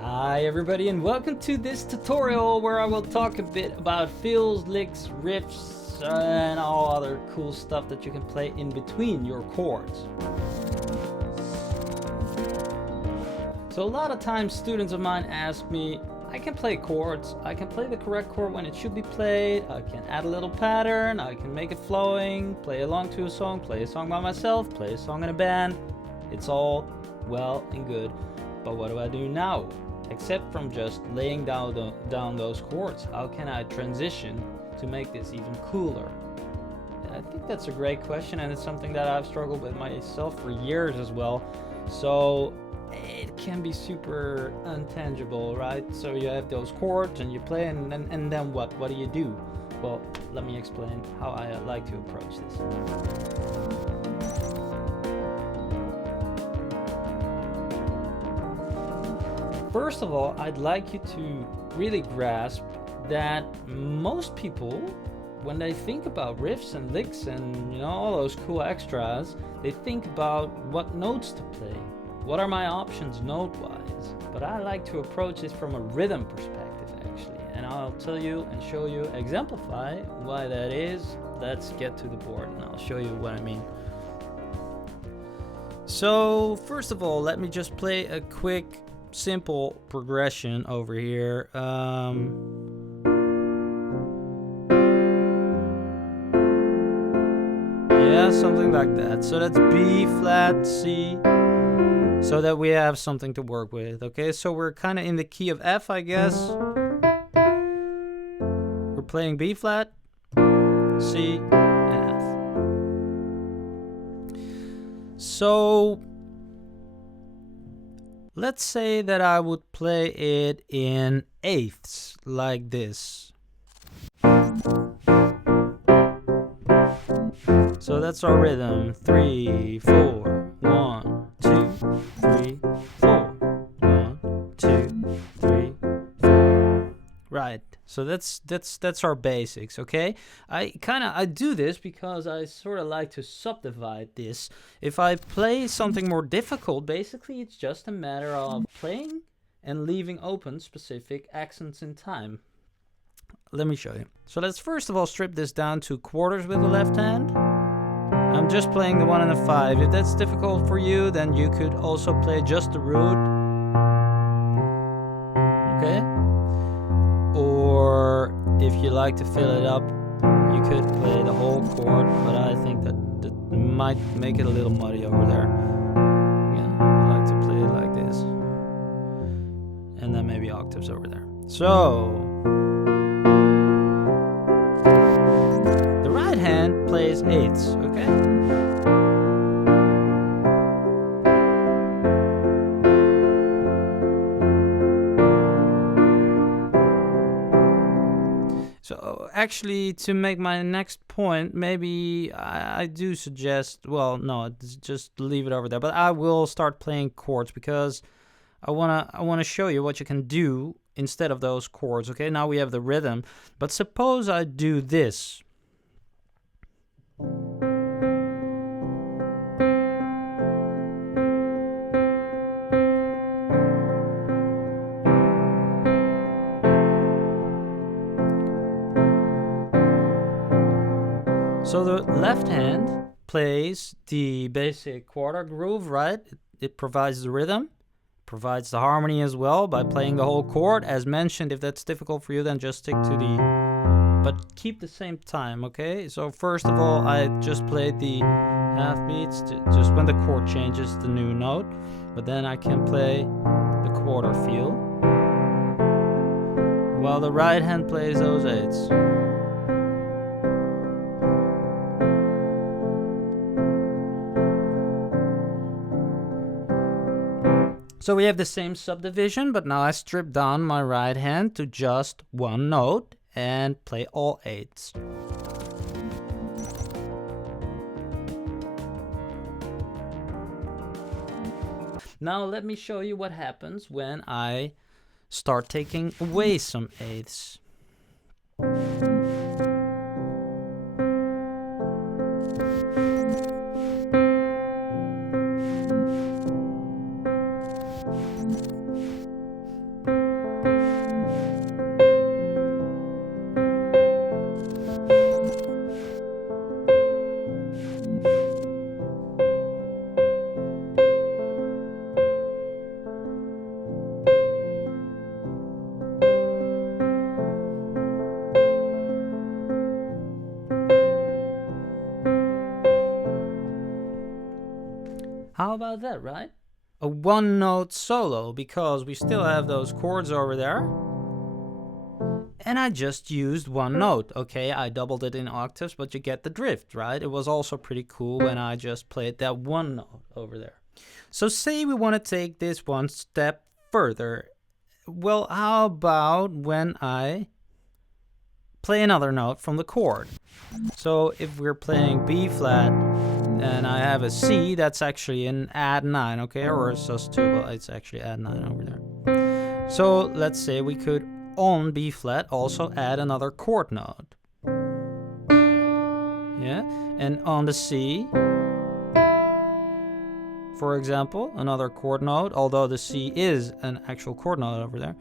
Hi everybody and welcome to this tutorial everybody, and welcome to this tutorial where I will talk a bit about fills, licks, riffs, and all other cool stuff that you can play in between your chords. So a lot of times students of mine ask me, I can play chords, I can play the correct chord when it should be played, I can add a little pattern, I can make it flowing, play along to a song, play a song by myself, play a song in a band. It's all well and good, but what do I do now? Except from just laying down those chords, how can I transition to make this even cooler? And I think that's a great question, and it's something that I've struggled with myself for years as well. So it can be super untangible, right? So you have those chords and you play, and then what? What do you do? Well, let me explain how I like to approach this. First of all, I'd like you to really grasp that most people, when they think about riffs and licks and all those cool extras, they think about what notes to play. What are my options note-wise? But I like to approach this from a rhythm perspective, actually. And I'll tell you and show you, exemplify why that is. Let's get to the board and I'll show you what I mean. So, first of all, let me just play a quick simple progression over here. Yeah, something like that. So that's B flat, C, so that we have something to work with. Okay, so we're kind of in the key of F, I guess. We're playing B flat, C, and F. So let's say that I would play it in eighths, like this. So that's our rhythm. 3, 4, 1, 2, 3, 4. 1, 2, 3, 4. Right. So that's our basics, okay? I do this because I sort of like to subdivide this. If I play something more difficult, basically it's just a matter of playing and leaving open specific accents in time. Let me show you. So let's first of all strip this down to quarters with the left hand. I'm just playing the 1 and the 5. If that's difficult for you, then you could also play just the root. Okay? Or if you like to fill it up, you could play the whole chord, but I think that might make it a little muddy over there. Yeah, I like to play it like this. And then maybe octaves over there. So the right hand plays eighths, okay? So actually, to make my next point, maybe I do suggest, well, no, just leave it over there. But I will start playing chords because I wanna show you what you can do instead of those chords. Okay, now we have the rhythm, but suppose I do this. So the left hand plays the basic quarter groove, right? It provides the rhythm, provides the harmony as well by playing the whole chord. As mentioned, if that's difficult for you, then just stick to the, but keep the same time, okay? So first of all, I just played the half beats, just when the chord changes the new note, but then I can play the quarter feel, while the right hand plays those eighths. So we have the same subdivision, but now I strip down my right hand to just one note and play all eighths. Now let me show you what happens when I start taking away some eighths. How about that, right? A one-note solo, because we still have those chords over there. And I just used one note. Okay, I doubled it in octaves, but you get the drift, right? It was also pretty cool when I just played that one note over there. So say we want to take this one step further. Well, how about when I play another note from the chord? So if we're playing B flat and I have a C, that's actually an add 9, okay? Or it's just 2, but it's actually add 9 over there. So let's say we could, on B flat, also add another chord note. Yeah, and on the C, for example, another chord note, although the C is an actual chord note over there.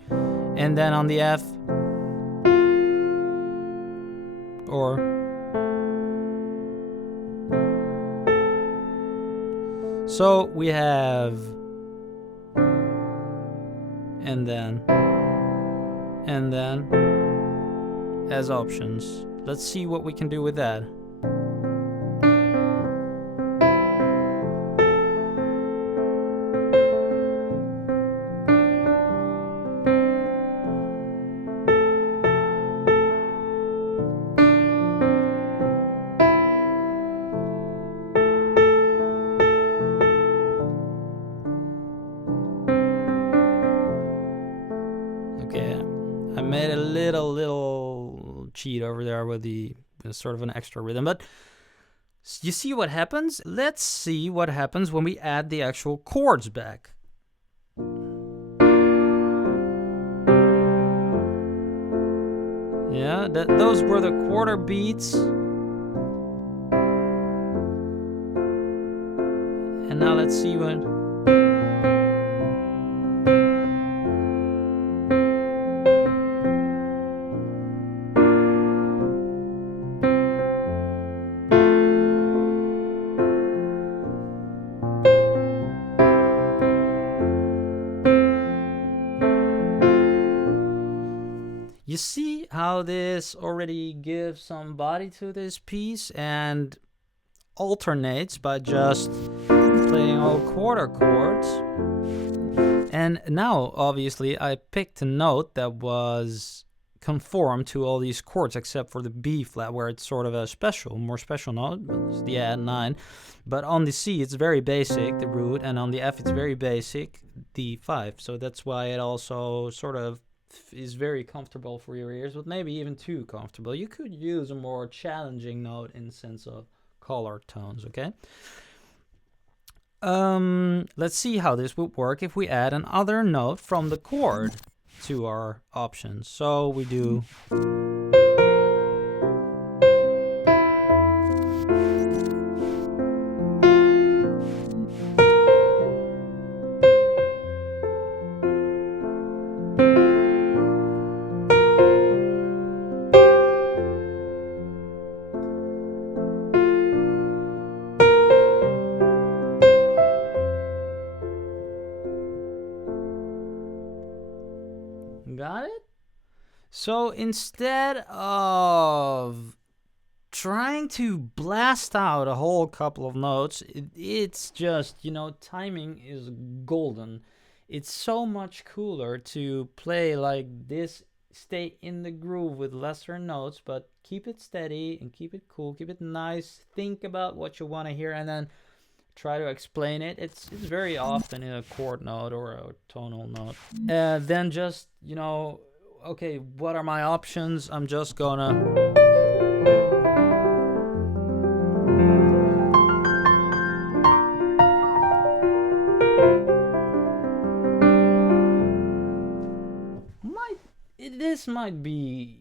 And then on the F, or so we have and then as options. Let's see what we can do with that. Okay, I made a little cheat over there with the sort of an extra rhythm, but you see what happens? Let's see what happens when we add the actual chords back. Yeah, those were the quarter beats. And now let's see what... You see how this already gives some body to this piece and alternates by just playing all quarter chords. And now, obviously, I picked a note that was conform to all these chords except for the B flat, where it's sort of a more special note. It's the add 9. But on the C, it's very basic, the root, and on the F, it's very basic, D5. So that's why it also sort of is very comfortable for your ears, but maybe even too comfortable. You could use a more challenging note in the sense of color tones, okay? Let's see how this would work if we add another note from the chord to our options. So we do... Got it? So instead of trying to blast out a whole couple of notes, it's just, timing is golden. It's so much cooler to play like this, stay in the groove with lesser notes, but keep it steady and keep it cool, keep it nice, think about what you want to hear, and then try to explain it. It's very often in a chord note or a tonal note. Then just, okay, what are my options? I'm just gonna... This might be,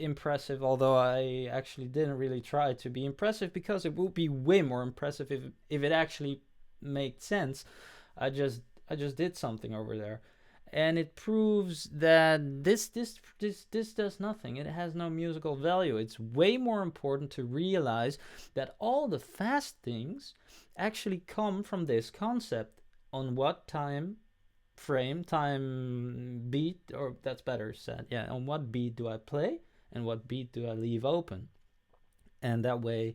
impressive, although I actually didn't really try to be impressive, because it would be way more impressive if it actually made sense. I just did something over there. And it proves that this does nothing. It has no musical value. It's way more important to realize that all the fast things actually come from this concept: on what time beat, or that's better said, yeah, on what beat do I play and what beat do I leave open. And that way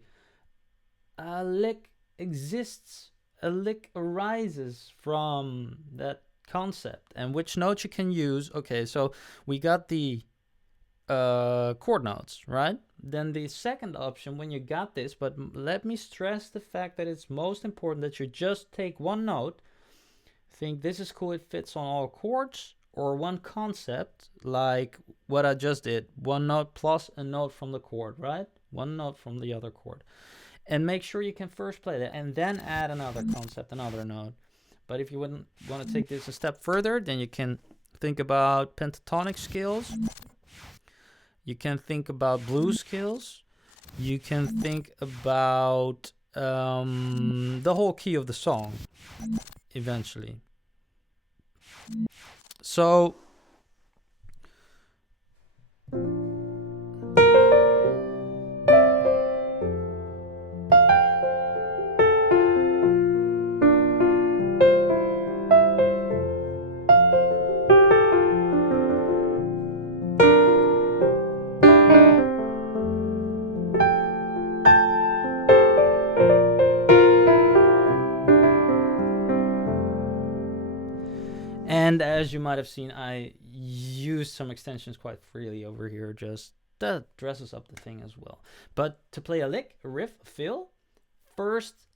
a lick exists, a lick arises from that concept. And which notes you can use. Okay, so we got the chord notes, right? Then the second option, when you got this, but let me stress the fact that it's most important that you just take one note, think this is cool, it fits on all chords, or one concept like what I just did, one note plus a note from the chord, right? One note from the other chord. And make sure you can first play that and then add another concept, another note. But if you wouldn't want to take this a step further, then you can think about pentatonic scales. You can think about blues scales. You can think about the whole key of the song eventually. So and as you might have seen, I use some extensions quite freely over here, just that dresses up the thing as well. But to play a lick, a riff, a fill, first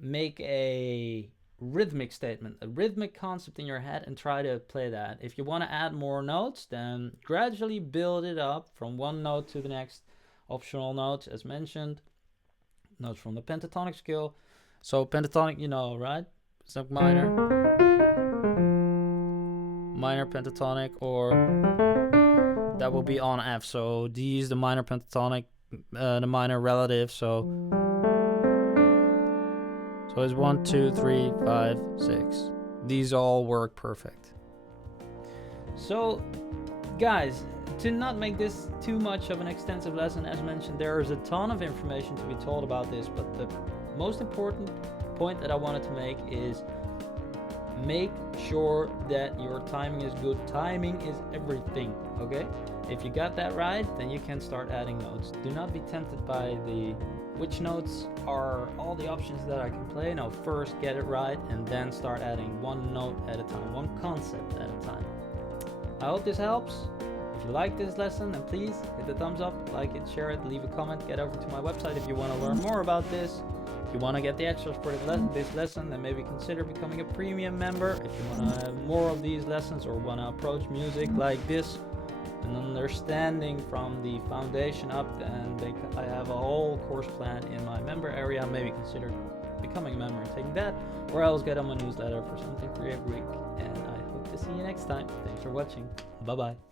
make a rhythmic statement, a rhythmic concept in your head, and try to play that. If you want to add more notes, then gradually build it up from one note to the next. Optional notes, as mentioned, notes from the pentatonic scale. So pentatonic, you know, right? It's like minor, minor pentatonic, or that will be on F. So D is the minor pentatonic, the minor relative. So it's 1, 2, 3, 5, 6. These all work perfect. So, guys, to not make this too much of an extensive lesson, as mentioned, there is a ton of information to be told about this, but the most important point that I wanted to make is make sure that your timing is good. Timing is everything, okay? If you got that right, then you can start adding notes. Do not be tempted by the which notes are all the options that I can play. No, first get it right and then start adding one note at a time, one concept at a time. I hope this helps. If you like this lesson, then please hit the thumbs up, like it, share it, leave a comment, get over to my website if you want to learn more about this. If you want to get the extras for this lesson, then maybe consider becoming a premium member. If you want to have more of these lessons or want to approach music like this, an understanding from the foundation up, and I have a whole course plan in my member area. Maybe consider becoming a member and taking that, or else get on my newsletter for something free every week. And I hope to see you next time. Thanks for watching. Bye bye.